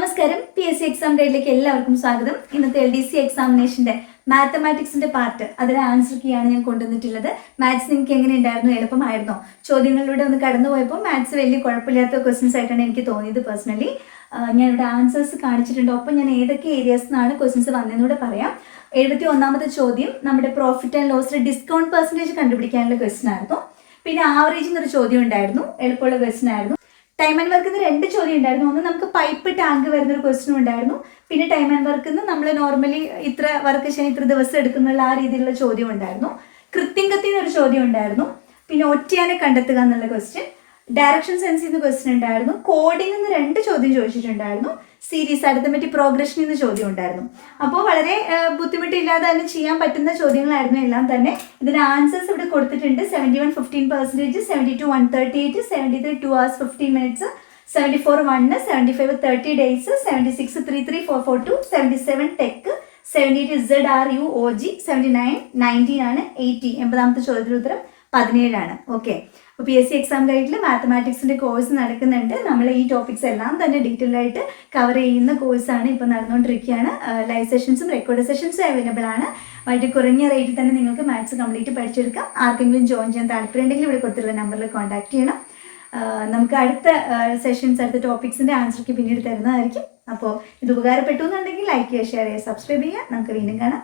നമസ്കാരം. P S C exam ഗൈഡിലേക്ക് എല്ലാവർക്കും സ്വാഗതം. ഇന്നത്തെ എൽ ഡി സി എക്സാമിനേഷന്റെ മാത്തമാറ്റിക്സിന്റെ പാർട്ട് അതിലെ ആൻസർ കീയാണ് ഞാൻ കൊണ്ടുവന്നിട്ടുള്ളത്. മാത്സ് നിങ്ങൾക്ക് എങ്ങനെ ഉണ്ടായിരുന്നു? എളുപ്പമായിരുന്നോ? ചോദ്യങ്ങളിലൂടെ ഒന്ന് കടന്നുപോയപ്പോൾ മാത്സ് വലിയ കുഴപ്പമില്ലാത്ത ക്വസ്റ്റ്യൻസ് ആയിട്ടാണ് എനിക്ക് തോന്നിയത് പേഴ്സണലി ഞാൻ ഇവിടെ ആൻസേഴ്സ് കാണിച്ചിട്ടുണ്ട്. ഒപ്പം ഞാൻ ഏതൊക്കെ ഏരിയാസ് നിന്നാണ് ക്വസ്റ്റ്യൻസ് വന്നതെന്നൂടെ പറയാം. എഴുപത്തി ഒന്നാമത്തെ ചോദ്യം നമ്മുടെ പ്രോഫിറ്റ് ആൻഡ് ലോസിലെ ഡിസ്കൗണ്ട് പെർസെന്റേജ് കണ്ടുപിടിക്കാനുള്ള ക്വസ്റ്റ്യൻ ആയിരുന്നു. പിന്നെ ആവറേജ് എന്നൊരു ചോദ്യം ഉണ്ടായിരുന്നു. എളുപ്പമുള്ള ക്വസ്റ്റ്യൻ ആയിരുന്നു. ടൈം ആൻഡ് വർക്ക് രണ്ട് ചോദ്യം ഉണ്ടായിരുന്നു. ഒന്ന് നമുക്ക് പൈപ്പ് ടാങ്ക് വരുന്ന ഒരു ക്വസ്റ്റ്യൻ ഉണ്ടായിരുന്നു. പിന്നെ ടൈം ആൻഡ് വർക്ക് നമ്മൾ നോർമലി ഇത്ര വർക്ക് ചെയ്യാൻ ഇത്ര ദിവസം എടുക്കുന്നുള്ള ആ രീതിയിലുള്ള ചോദ്യം ഉണ്ടായിരുന്നു. കൃത്യങ്കത്തിൽ ഒരു ചോദ്യം ഉണ്ടായിരുന്നു. പിന്നെ ഒറ്റയാനെ കണ്ടെത്തുക എന്നുള്ള ക്വസ്റ്റ്യൻ ഡയറക്ഷൻ സെൻസ് ചെയ്യുന്ന ക്വസ്റ്റ്യൻ ഉണ്ടായിരുന്നു. കോഡിംഗ് എന്ന് രണ്ട് ചോദ്യം ചോദിച്ചിട്ടുണ്ടായിരുന്നു. സീരീസ് അരിത്തമെറ്റിക് പ്രോഗ്രഷൻ എന്ന ചോദ്യം ഉണ്ടായിരുന്നു. അപ്പോൾ വളരെ ബുദ്ധിമുട്ടില്ലാതെ തന്നെ ചെയ്യാൻ പറ്റുന്ന ചോദ്യങ്ങളായിരുന്നു എല്ലാം തന്നെ. ഇതിന് ആൻസേഴ്സ് ഇവിടെ കൊടുത്തിട്ടുണ്ട്. Seventy one fifteen percentage seventy two one thirty eight seventy three two hours fifteen minutes seventy four one seventy five thirty days seventy six three three four four two seventy seven tech seventy eight Z R U O G seventy nine nineteen ആണ് eighty എൺപതാമത്തെ ചോദ്യത്തിന് ഉത്തരം പതിനേഴാണ്. Okay അപ്പോൾ P S C exam ഗൈഡിൽ മാത്തമാറ്റിക്സിന്റെ course നടക്കുന്നുണ്ട്. നമ്മൾ ഈ ടോപ്പിക്സ് എല്ലാം തന്നെ ഡീറ്റെയിൽ ആയിട്ട് കവർ ചെയ്യുന്ന കോഴ്സാണ് ഇപ്പോൾ നടന്നുകൊണ്ടിരിക്കുകയാണ്. ലൈവ് സെഷൻസും റെക്കോർഡ് സെഷൻസും അവൈലബിൾ ആണ്. വളരെ കുറഞ്ഞ റേറ്റിൽ തന്നെ നിങ്ങൾക്ക് മാത്സ് കംപ്ലീറ്റ് പഠിച്ചെടുക്കാം. ആർക്കെങ്കിലും ജോയിൻ ചെയ്യാൻ താല്പര്യം ഉണ്ടെങ്കിൽ ഇവിടെ കൊടുത്തിട്ടുള്ള നമ്പറിൽ കോൺടാക്ട് ചെയ്യണം. നമുക്ക് അടുത്ത സെഷൻസ് അടുത്ത ടോപ്പിക്സിന്റെ ആൻസർക്ക് പിന്നീട് തരുന്നതായിരിക്കും. അപ്പോൾ ഇത് ഉപകാരപ്പെട്ടു എന്നുണ്ടെങ്കിൽ ലൈക്ക് ചെയ്യുക ഷെയർ ചെയ്യുക സബ്സ്ക്രൈബ് ചെയ്യുക. നമുക്ക് വീണ്ടും കാണാം.